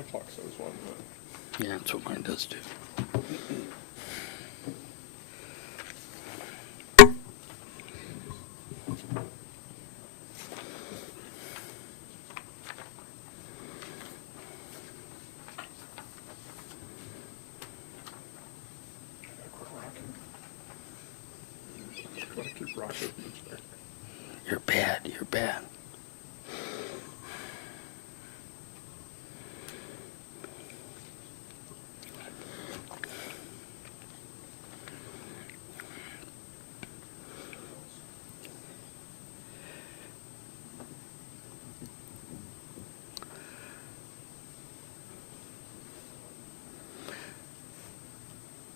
My clock says 1 minute. Yeah, that's what mine does too. Gotta keep rocking. You're bad, you're bad.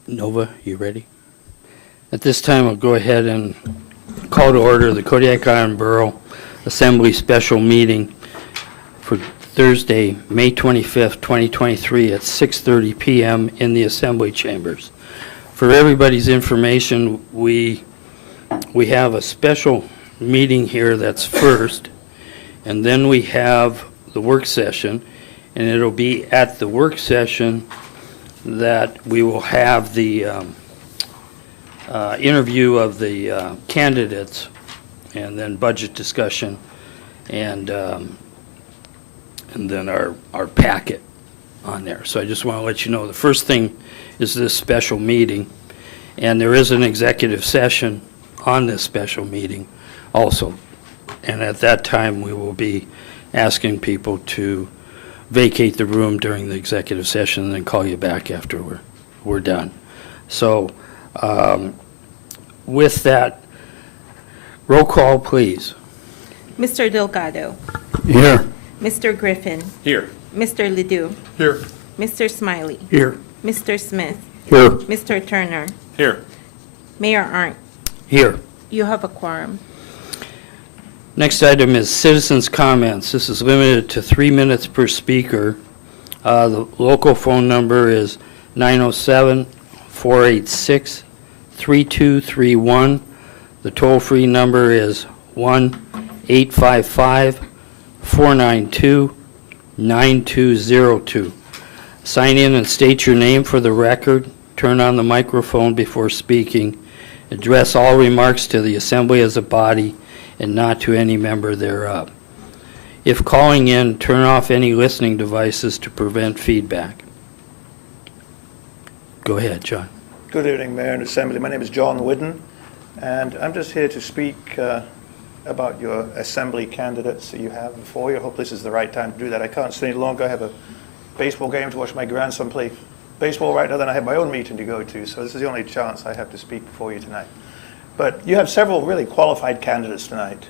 Nova, you ready? At this time, I'll go ahead and call to order the Kodiak Island Borough Assembly Special Meeting for Thursday, May 25th, 2023 at 6:30 PM in the Assembly Chambers. For everybody's information, we have a special meeting here that's first, and then we have the work session, and it'll be at the work session that we will have the interview of the candidates, and then budget discussion, and then our packet on there. So I just want to let you know, the first thing is this special meeting, and there is an executive session on this special meeting also. And at that time, we will be asking people to vacate the room during the executive session and then call you back after we're done. So with that, roll call, please. Mr. Delgado, Here. Mr. Griffin, Here. Mr. Ledoux, Here. Mr. Smiley, Here. Mr. Smith, Here. Mr. Turner, Here. Mayor Arndt. Here. You have a quorum. Next item is citizens' comments. This is limited to 3 minutes per speaker. The local phone number is 907-486-3231. The toll-free number is 1-855-492-9202. Sign in and state your name for the record. Turn on the microphone before speaking. Address all remarks to the assembly as a body and not to any member thereof. If calling in, turn off any listening devices to prevent feedback. Go ahead, John. Good evening, Mayor and Assembly. My name is John Whidden, and I'm just here to speak about your Assembly candidates that you have before you. I hope this is the right time to do that. I can't stay any longer. I have a baseball game to watch my grandson play baseball right now, then I have my own meeting to go to, so this is the only chance I have to speak before you tonight. But you have several really qualified candidates tonight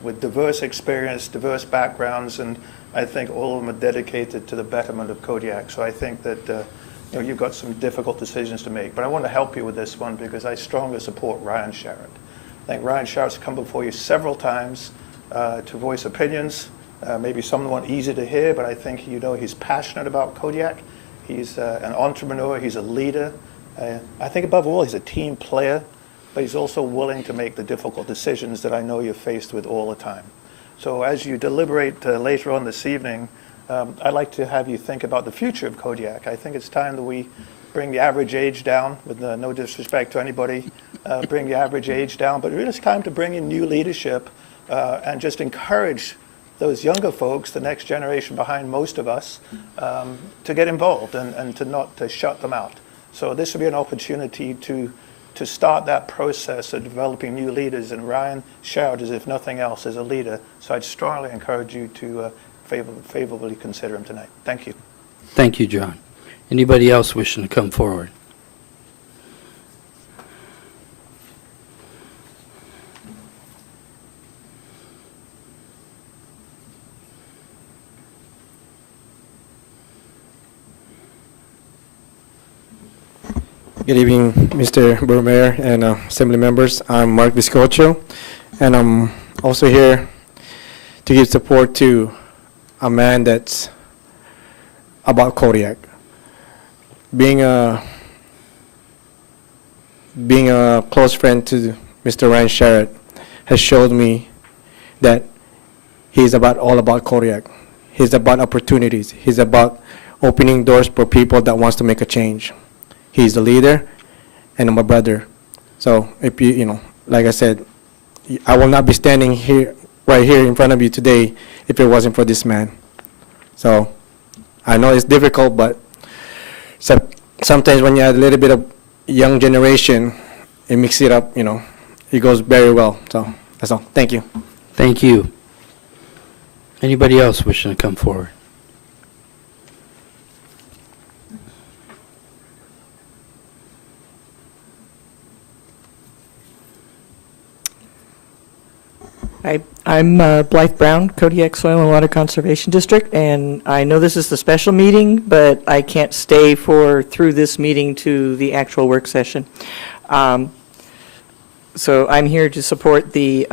with diverse experience, diverse backgrounds, and I think all of them are dedicated to the betterment of Kodiak. So I think that you've got some difficult decisions to make. But I want to help you with this one because I strongly support Ryan Sherrod. I think Ryan Sherrod's come before you several times to voice opinions. Maybe some of them weren't easy to hear, but I think he's passionate about Kodiak. He's an entrepreneur. He's a leader. I think above all, he's a team player. But he's also willing to make the difficult decisions that I know you're faced with all the time. So as you deliberate later on this evening, I'd like to have you think about the future of Kodiak. I think it's time that we bring the average age down, with no disrespect to anybody, bring the average age down, but it is time to bring in new leadership and just encourage those younger folks, the next generation behind most of us, to get involved and to not to shut them out. So this would be an opportunity to start that process of developing new leaders, and Ryan Sherrod, as if nothing else, is a leader. So I'd strongly encourage you to favorably consider him tonight. Thank you. Thank you, John. Anybody else wishing to come forward? Good evening, Mr. Borough Mayor and Assembly members. I'm Mark Viscocho, and I'm also here to give support to a man that's about Kodiak. Being a close friend to Mr. Ryan Sherrod has showed me that he's all about Kodiak. He's about opportunities. He's about opening doors for people that wants to make a change. He's the leader, and I'm a brother. So if like I said, I will not be standing here, right here in front of you today if it wasn't for this man. So I know it's difficult, but sometimes when you add a little bit of young generation, it makes it up, it goes very well. So that's all. Thank you. Thank you. Anybody else wishing to come forward? I'm Blythe Brown, Kodiak Soil and Water Conservation District, and I know this is the special meeting, but I can't stay through this meeting to the actual work session. So I'm here to support the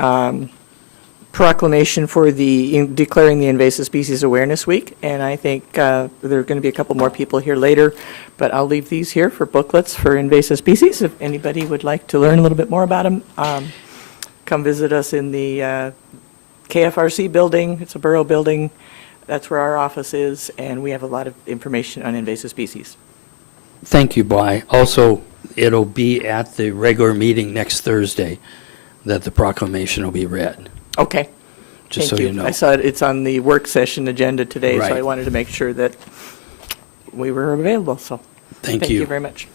proclamation for declaring the Invasive Species Awareness Week, and I think there are going to be a couple more people here later, but I'll leave these here for booklets for invasive species. If anybody would like to learn a little bit more about them, come visit us in the KFRC building. It's a borough building. That's where our office is, and we have a lot of information on invasive species. Thank you, Bly. Also, it'll be at the regular meeting next Thursday that the proclamation will be read, Okay. just so Thank you know. I saw it's on the work session agenda today, so I Right. wanted to make sure that we were available, so Thank thank you. you very much.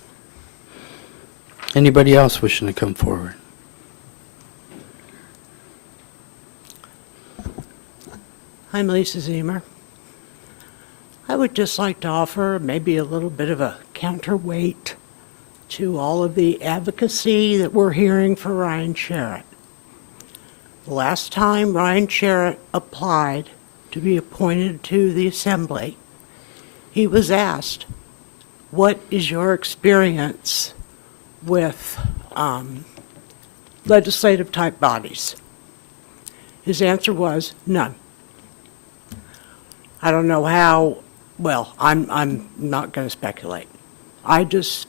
Anybody else wishing to come forward? I'm Lisa Zemer. I would just like to offer maybe a little bit of a counterweight to all of the advocacy that we're hearing for Ryan Sherritt. The last time Ryan Sherritt applied to be appointed to the Assembly, he was asked, "What is your experience with legislative type bodies?" His answer was none. I don't know how, well, I'm not going to speculate. I just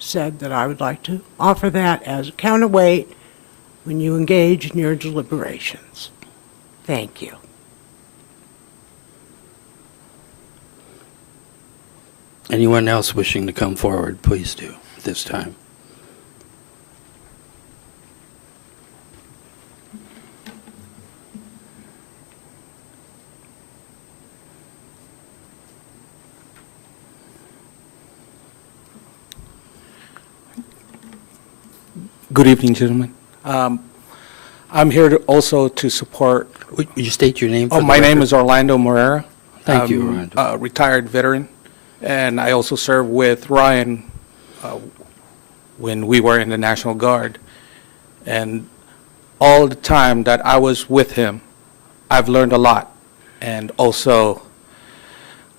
said that I would like to offer that as a counterweight when you engage in your deliberations. Thank you. Anyone else wishing to come forward, please do at this time. Good evening, gentlemen. I'm here also to support. Would you state your name for the My name record? is Orlando Moreira. Thank you, I'm Orlando. a retired veteran, and I also served with Ryan when we were in the National Guard. And all the time that I was with him, I've learned a lot. And also,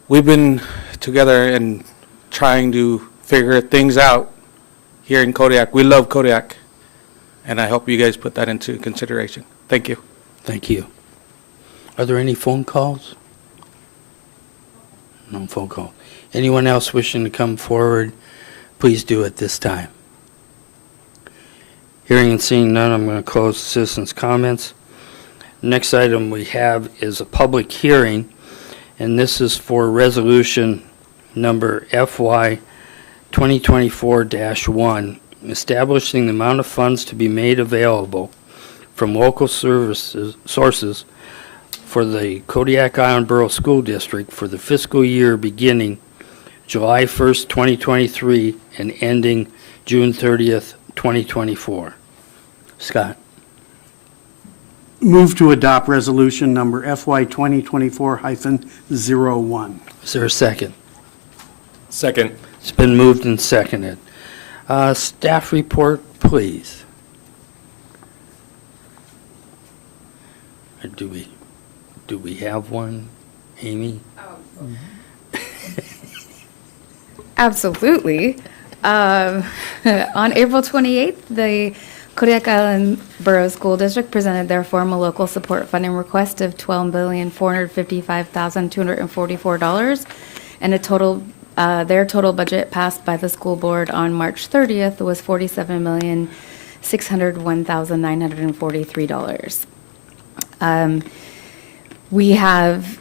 we've been together and trying to figure things out here in Kodiak. We love Kodiak, and I hope you guys put that into consideration. Thank you. Thank you. Are there any phone calls? No phone call. Anyone else wishing to come forward, please do at this time. Hearing and seeing none, I'm going to close citizens' comments. Next item we have is a public hearing, and this is for resolution number FY 2024-1, establishing the amount of funds to be made available from local sources for the Kodiak Island Borough School District for the fiscal year beginning July 1st, 2023 and ending June 30th, 2024. Scott. Move to adopt resolution number FY 2024-01. Is there a second? Second. It's been moved and seconded. Staff report, please. Or do we have one, Amy? Absolutely. On April 28th, the Kodiak Island Borough School District presented their formal local support funding request of $12,455,244, and their total budget passed by the school board on March 30th was $47,601,943. We have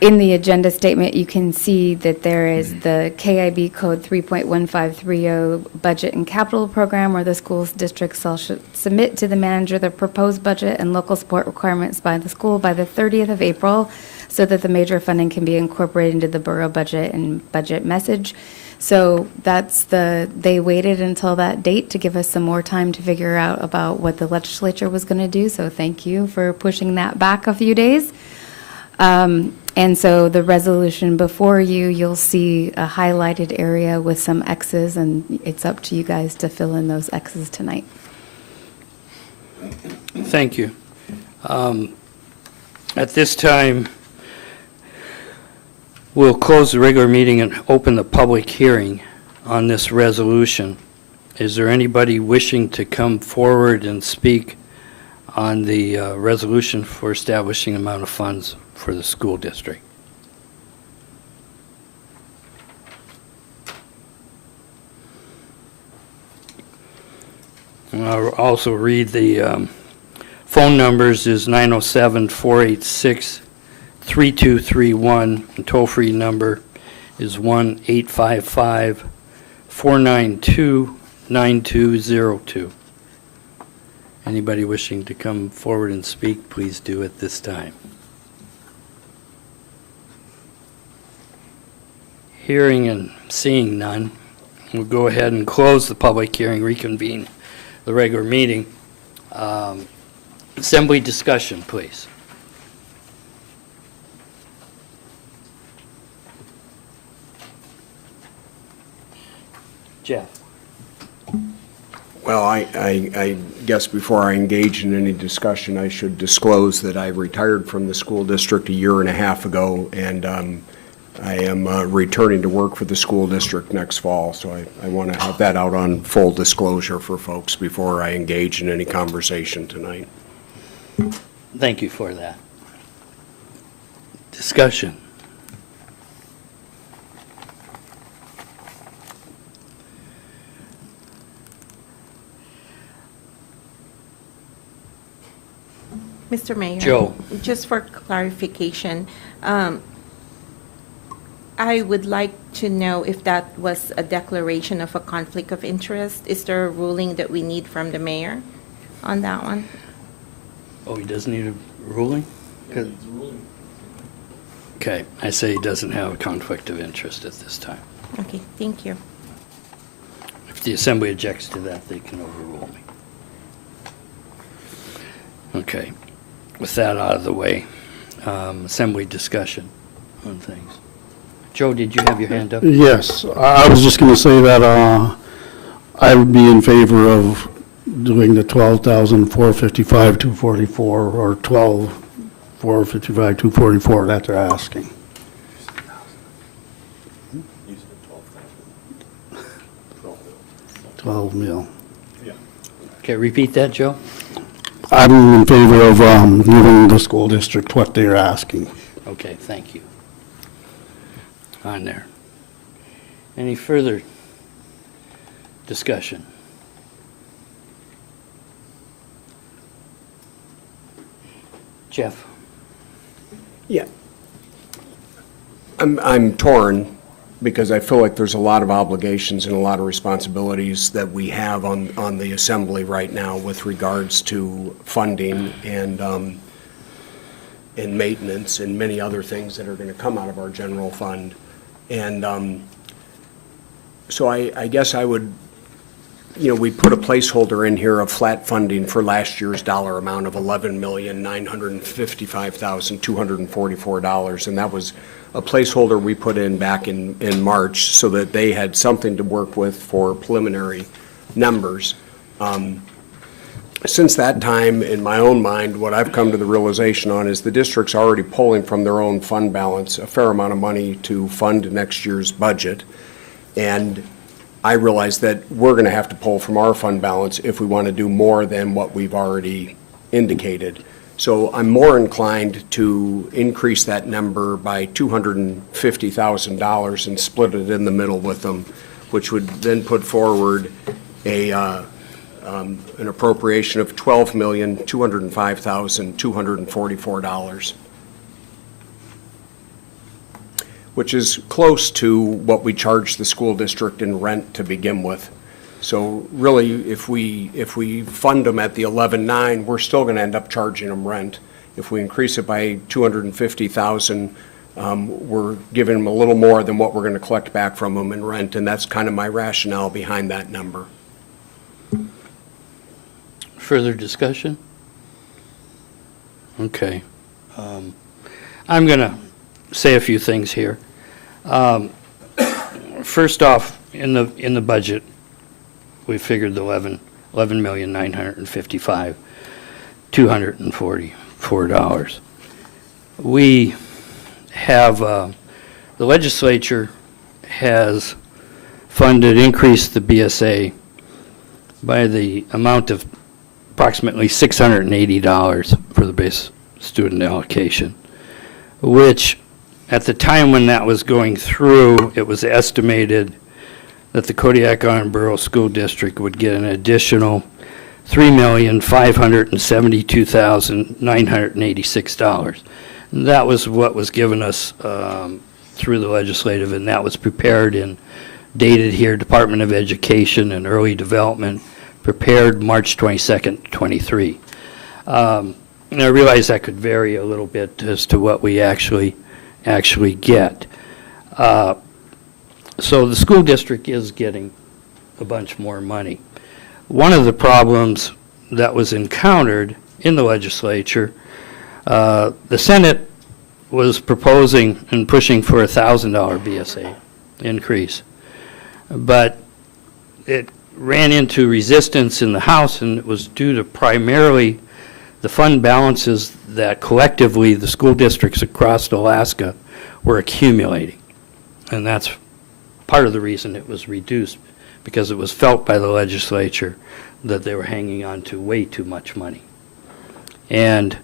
in the agenda statement, you can see that there is the KIB Code 3.1530 Budget and Capital Program, where the schools district shall submit to the manager the proposed budget and local support requirements by the school by the 30th of April, so that the major funding can be incorporated into the borough budget and budget message. So they waited until that date to give us some more time to figure out about what the legislature was going to do. So thank you for pushing that back a few days. And so the resolution before you, you'll see a highlighted area with some X's, and it's up to you guys to fill in those X's tonight. Thank you. At this time, we'll close the regular meeting and open the public hearing on this resolution. Is there anybody wishing to come forward and speak on the resolution for establishing the amount of funds for the school district? And I'll also read the phone numbers is 907-486-3231. The toll-free number is 1-855-492-9202. Anybody wishing to come forward and speak, please do at this time. Hearing and seeing none, we'll go ahead and close the public hearing, reconvene the regular meeting. Assembly discussion, please. Jeff. Well, I guess before I engage in any discussion, I should disclose that I retired from the school district a year and a half ago, and I am returning to work for the school district next fall, so I want to have that out on full disclosure for folks before I engage in any conversation tonight. Thank you for that. Discussion. Mr. Mayor? Joe. Just for clarification, I would like to know if that was a declaration of a conflict of interest. Is there a ruling that we need from the mayor on that one? Oh, he doesn't need a ruling? Okay, I say he doesn't have a conflict of interest at this time. Okay, thank you. If the assembly objects to that, they can overrule me. Okay, with that out of the way, assembly discussion on things. Joe, did you have your hand up? Yes, I was just going to say that I would be in favor of doing the 12,455, 244, or 12,455, 244 that they're asking. $12 million. Okay, repeat that, Joe? I'm in favor of giving the school district what they're asking. Okay, thank you. On there. Any further discussion? Jeff? Yeah. I'm torn because I feel like there's a lot of obligations and a lot of responsibilities that we have on the assembly right now with regards to funding and maintenance and many other things that are going to come out of our general fund. And so I guess I would, we put a placeholder in here of flat funding for last year's dollar amount of $11,955,244, and that was a placeholder we put in back in March so that they had something to work with for preliminary numbers. Since that time, in my own mind, what I've come to the realization on is the district's already pulling from their own fund balance a fair amount of money to fund next year's budget. And I realize that we're going to have to pull from our fund balance if we want to do more than what we've already indicated. So I'm more inclined to increase that number by $250,000 and split it in the middle with them, which would then put forward an appropriation of $12,205,244. which is close to what we charge the school district in rent to begin with. So really, if we fund them at the 11.9, we're still going to end up charging them rent. If we increase it by 250,000, we're giving them a little more than what we're going to collect back from them in rent, and that's kind of my rationale behind that number. Further discussion? Okay. I'm going to say a few things here. First off, in the budget, we figured the $11,955,244. We have, the legislature has increased the BSA by the amount of approximately $680 for the base student allocation, which at the time when that was going through, it was estimated that the Kodiak Island Borough School District would get an additional $3,572,986. That was what was given us through the legislative, and that was prepared and dated here, Department of Education and Early Development, prepared March 22nd, 23. And I realize that could vary a little bit as to what we actually get. So the school district is getting a bunch more money. One of the problems that was encountered in the legislature, the Senate was proposing and pushing for a $1,000 BSA increase, but it ran into resistance in the House, and it was due to primarily the fund balances that collectively the school districts across Alaska were accumulating. And that's part of the reason it was reduced, because it was felt by the legislature that they were hanging on to way too much money. And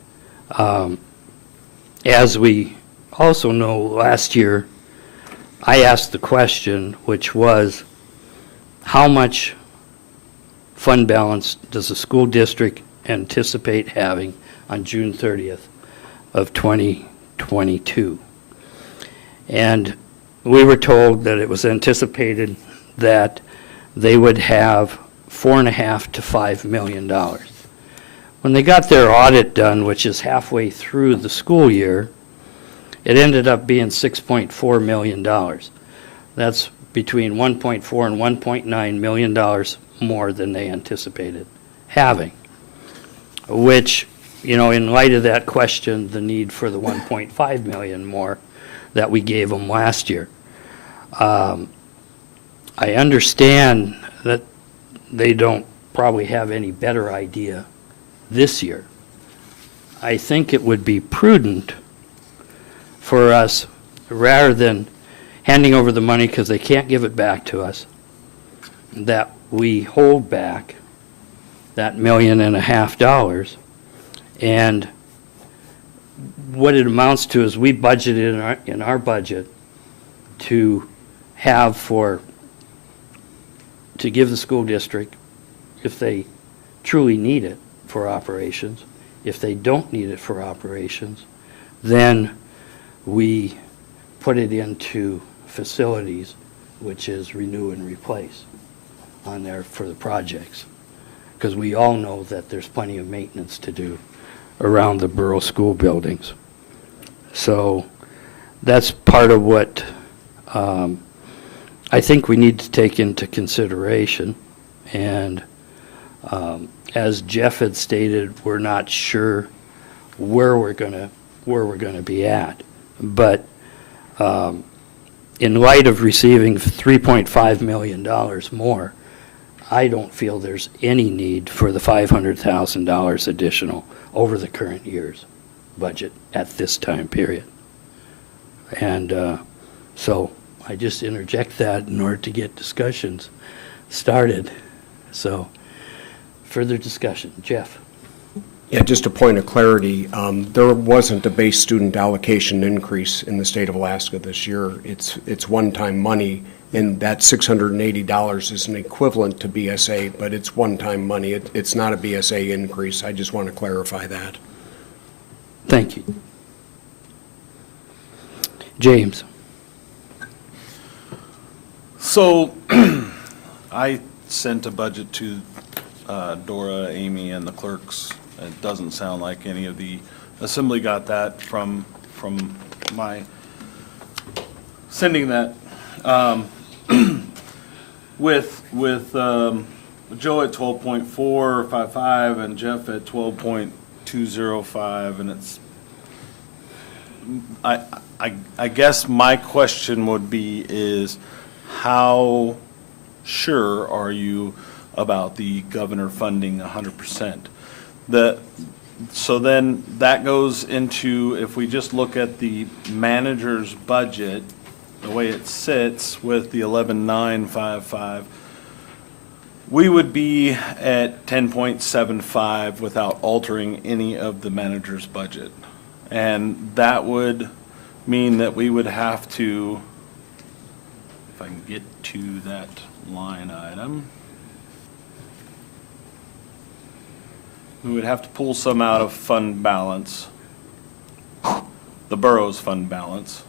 as we also know, last year, I asked the question, which was, how much fund balance does the school district anticipate having on June 30th of 2022? And we were told that it was anticipated that they would have $4.5 to $5 million. When they got their audit done, which is halfway through the school year, it ended up being $6.4 million. That's between $1.4 and $1.9 million more than they anticipated having, which, you know, in light of that, question the need for the $1.5 million more that we gave them last year. I understand that they don't probably have any better idea this year. I think it would be prudent for us, rather than handing over the money because they can't give it back to us, that we hold back that $1.5 million, and what it amounts to is we budgeted in our budget to have to give the school district, if they truly need it for operations. If they don't need it for operations, then we put it into facilities, which is renew and replace on there for the projects. Because we all know that there's plenty of maintenance to do around the borough school buildings. So that's part of what I think we need to take into consideration. And as Jeff had stated, we're not sure where we're gonna be at. But in light of receiving $3.5 million more, I don't feel there's any need for the $500,000 additional over the current year's budget at this time period. And so I just interject that in order to get discussions started. So further discussion. Jeff? Yeah, just a point of clarity, there wasn't a base student allocation increase in the state of Alaska this year. It's one-time money, and that $680 is an equivalent to BSA, but it's one-time money. It's not a BSA increase. I just want to clarify that. Thank you. James? So I sent a budget to Dora, Amy, and the clerks. It doesn't sound like any of the assembly got that from my sending that. With Joe at 12.455 and Jeff at 12.205, and it's, I guess my question would be is, how sure are you about the governor funding 100%? So then that goes into, if we just look at the manager's budget, the way it sits with the 11,955, we would be at 10.75 without altering any of the manager's budget. And that would mean that we would have to, if I can get to that line item, we would have to pull some out of fund balance, the borough's fund balance,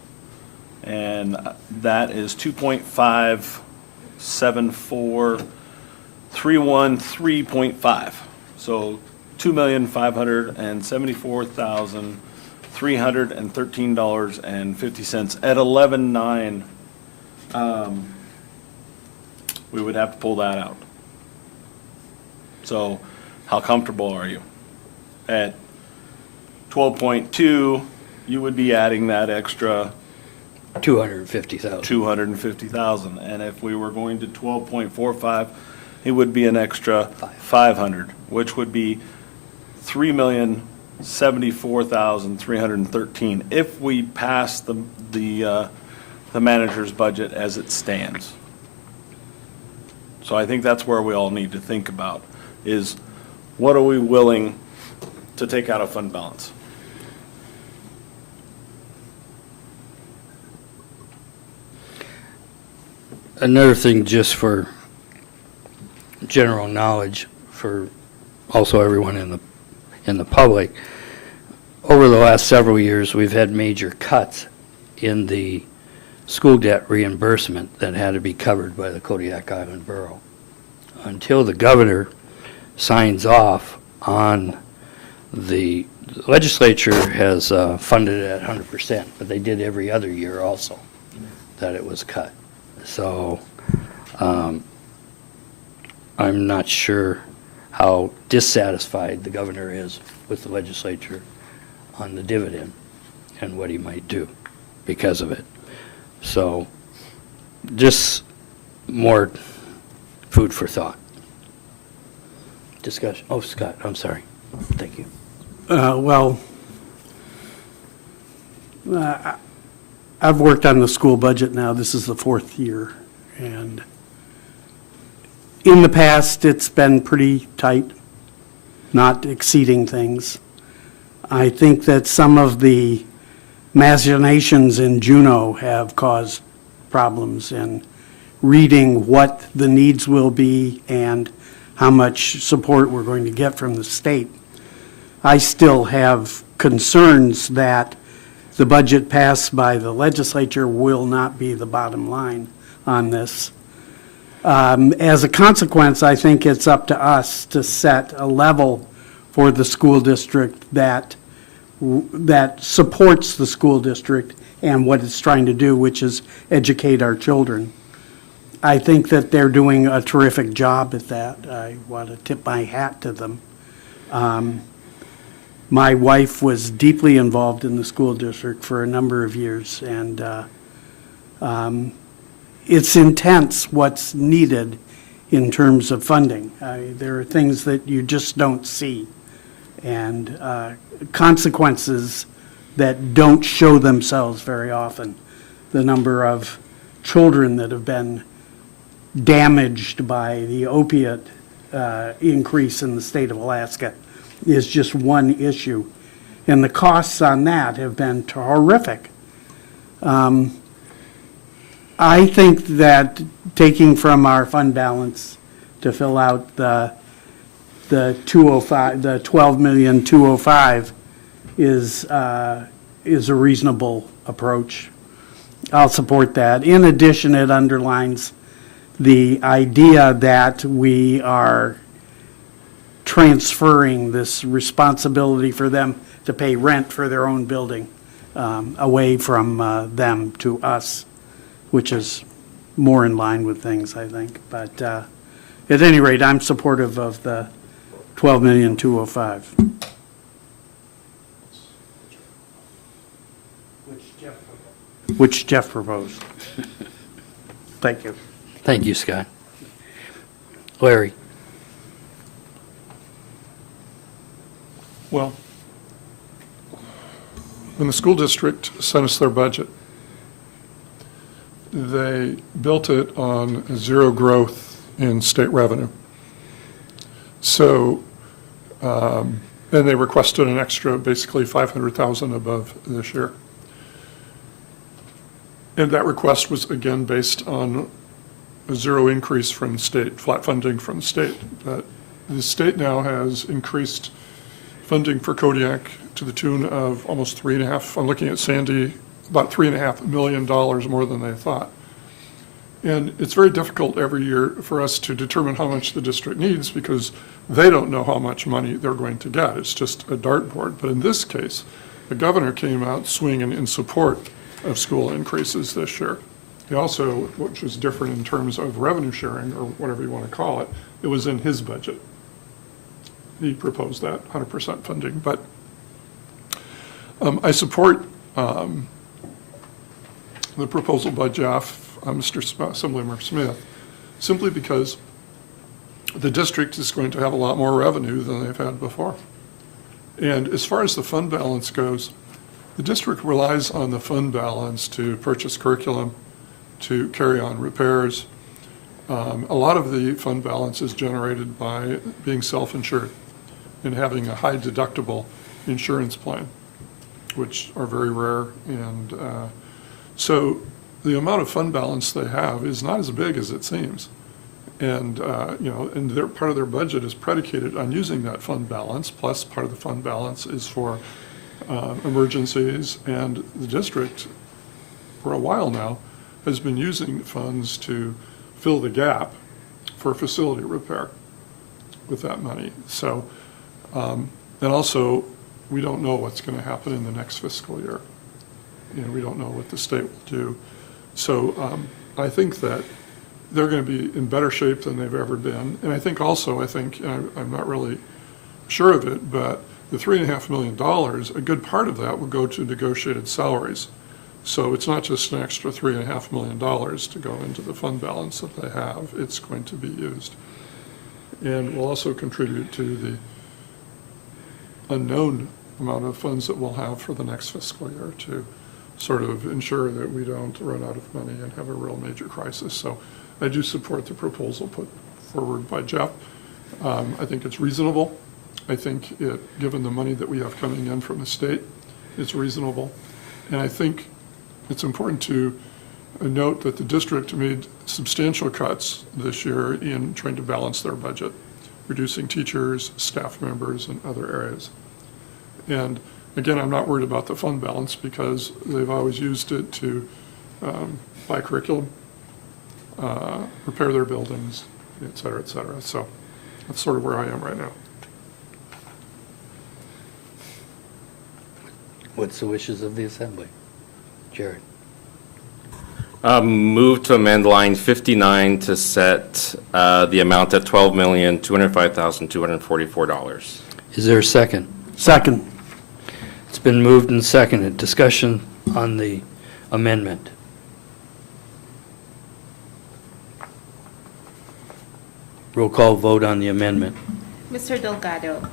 and that is 2.574,313.5. So $2,574,313.50 at 11.9. We would have to pull that out. So how comfortable are you? At 12.2, you would be adding that extra 250,000. 250,000. And if we were going to 12.45, it would be an extra 500, which would be 3,074,313 if we pass the manager's budget as it stands. So I think that's where we all need to think about is, what are we willing to take out of fund balance? Another thing, just for general knowledge, for also everyone in the public, over the last several years, we've had major cuts in the school debt reimbursement that had to be covered by the Kodiak Island Borough. Until the governor signs off on the legislature has funded it at 100%, but they did every other year also that it was cut. So I'm not sure how dissatisfied the governor is with the legislature on the dividend and what he might do because of it. So just more food for thought. Discussion. Oh, Scott, I'm sorry. Thank you. I've worked on the school budget now. This is the 4th year. And in the past, it's been pretty tight, not exceeding things. I think that some of the machinations in Juneau have caused problems in reading what the needs will be and how much support we're going to get from the state. I still have concerns that the budget passed by the legislature will not be the bottom line on this. As a consequence, I think it's up to us to set a level for the school district that supports the school district and what it's trying to do, which is educate our children. I think that they're doing a terrific job at that. I want to tip my hat to them. My wife was deeply involved in the school district for a number of years, and it's intense what's needed in terms of funding. There are things that you just don't see, and consequences that don't show themselves very often. The number of children that have been damaged by the opiate increase in the state of Alaska is just one issue. And the costs on that have been horrific. I think that taking from our fund balance to fill out the 205, the 12,205,000 is a reasonable approach. I'll support that. In addition, it underlines the idea that we are transferring this responsibility for them to pay rent for their own building away from them to us, which is more in line with things, I think. But at any rate, I'm supportive of the $12,205,000. Which Jeff proposed. Thank you. Thank you, Scott. Larry? Well, when the school district sent us their budget, they built it on zero growth in state revenue. So, and they requested an extra, basically 500,000 above this year. And that request was again based on a zero increase from the state, flat funding from the state. But the state now has increased funding for Kodiak to the tune of almost I'm looking at Sandy, about $3.5 million more than they thought. And it's very difficult every year for us to determine how much the district needs because they don't know how much money they're going to get. It's just a dartboard. But in this case, the governor came out swinging in support of school increases this year. He also, which was different in terms of revenue sharing or whatever you want to call it, it was in his budget. He proposed that 100% funding, but I support the proposal by Jeff, Mr. Assemblymember Smith, simply because the district is going to have a lot more revenue than they've had before. And as far as the fund balance goes, the district relies on the fund balance to purchase curriculum, to carry on repairs. A lot of the fund balance is generated by being self-insured and having a high deductible insurance plan, which are very rare. And so the amount of fund balance they have is not as big as it seems. And, and part of their budget is predicated on using that fund balance, plus part of the fund balance is for emergencies. And the district, for a while now, has been using funds to fill the gap for facility repair with that money. So, and also, we don't know what's going to happen in the next fiscal year. We don't know what the state will do. So I think that they're going to be in better shape than they've ever been. And I think also, I'm not really sure of it, but the $3.5 million, a good part of that will go to negotiated salaries. So it's not just an extra $3.5 million to go into the fund balance that they have. It's going to be used. And will also contribute to the unknown amount of funds that we'll have for the next fiscal year to sort of ensure that we don't run out of money and have a real major crisis. So I do support the proposal put forward by Jeff. I think it's reasonable. I think given the money that we have coming in from the state, it's reasonable. And I think it's important to note that the district made substantial cuts this year in trying to balance their budget, reducing teachers, staff members, and other areas. And again, I'm not worried about the fund balance because they've always used it to buy curriculum, repair their buildings, et cetera, et cetera. So that's sort of where I am right now. What's the wishes of the assembly? Jared? Move to amend line 59 to set the amount at $12,205,244. Is there a second? Second. It's been moved and seconded. Discussion on the amendment. Roll call vote on the amendment. Mr. Delgado,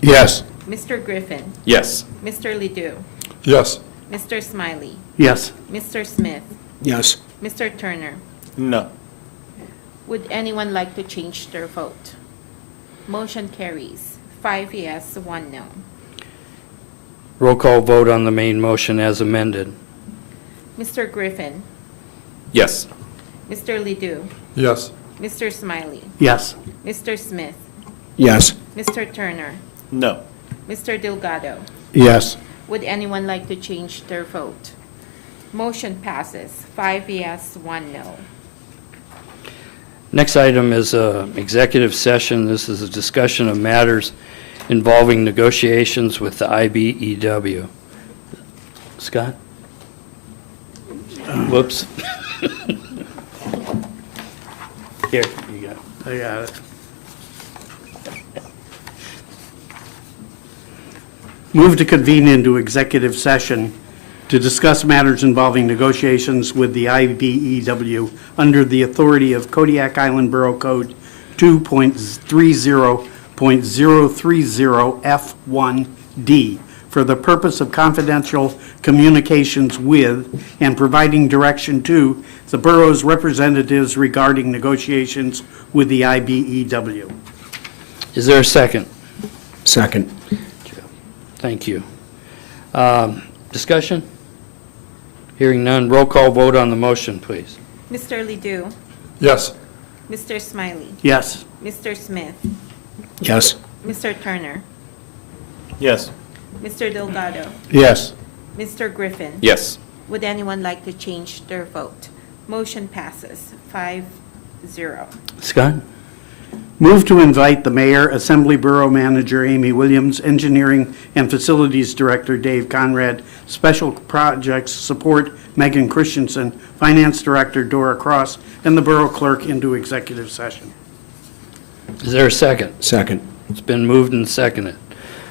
Yes. Mr. Griffin, Yes. Mr. Ledoux, Yes. Mr. Smiley, Yes. Mr. Smith, Yes. Mr. Turner. No. Would anyone like to change their vote? Motion carries. 5 yes, 1 no. Roll call vote on the main motion as amended. Mr. Griffin, Yes. Mr. Ledoux, Yes. Mr. Smiley, Yes. Mr. Smith, Yes. Mr. Turner, No. Mr. Delgado. Yes. Would anyone like to change their vote? Motion passes. 5 yes, 1 no. Next item is executive session. This is a discussion of matters involving negotiations with the IBEW. Scott? Whoops. Here, you go. I got it. Move to convene into executive session to discuss matters involving negotiations with the IBEW under the authority of Kodiak Island Borough Code 2.30.030F1D for the purpose of confidential communications with and providing direction to the borough's representatives regarding negotiations with the IBEW. Is there a second? Second. Thank you. Discussion? Hearing none, roll call vote on the motion, please. Mr. Ledoux? Yes. Mr. Smiley? Yes. Mr. Smith? Yes. Mr. Turner? Yes. Mr. Delgado? Yes. Mr. Griffin? Yes. Would anyone like to change their vote? Motion passes 5-0. Scott? Move to invite the mayor, Assembly Borough Manager Amy Williams, Engineering and Facilities Director Dave Conrad, Special Projects Support Megan Christensen, Finance Director Dora Cross, and the Borough Clerk into executive session. Is there a second? Second. It's been moved and seconded.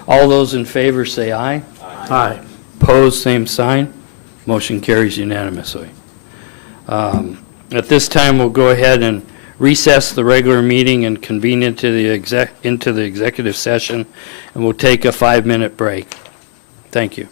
All those in favor say aye. Aye. Opposed, same sign. Motion carries unanimously. At this time, we'll go ahead and recess the regular meeting and convene into the executive session, and we'll take a 5-minute break. Thank you.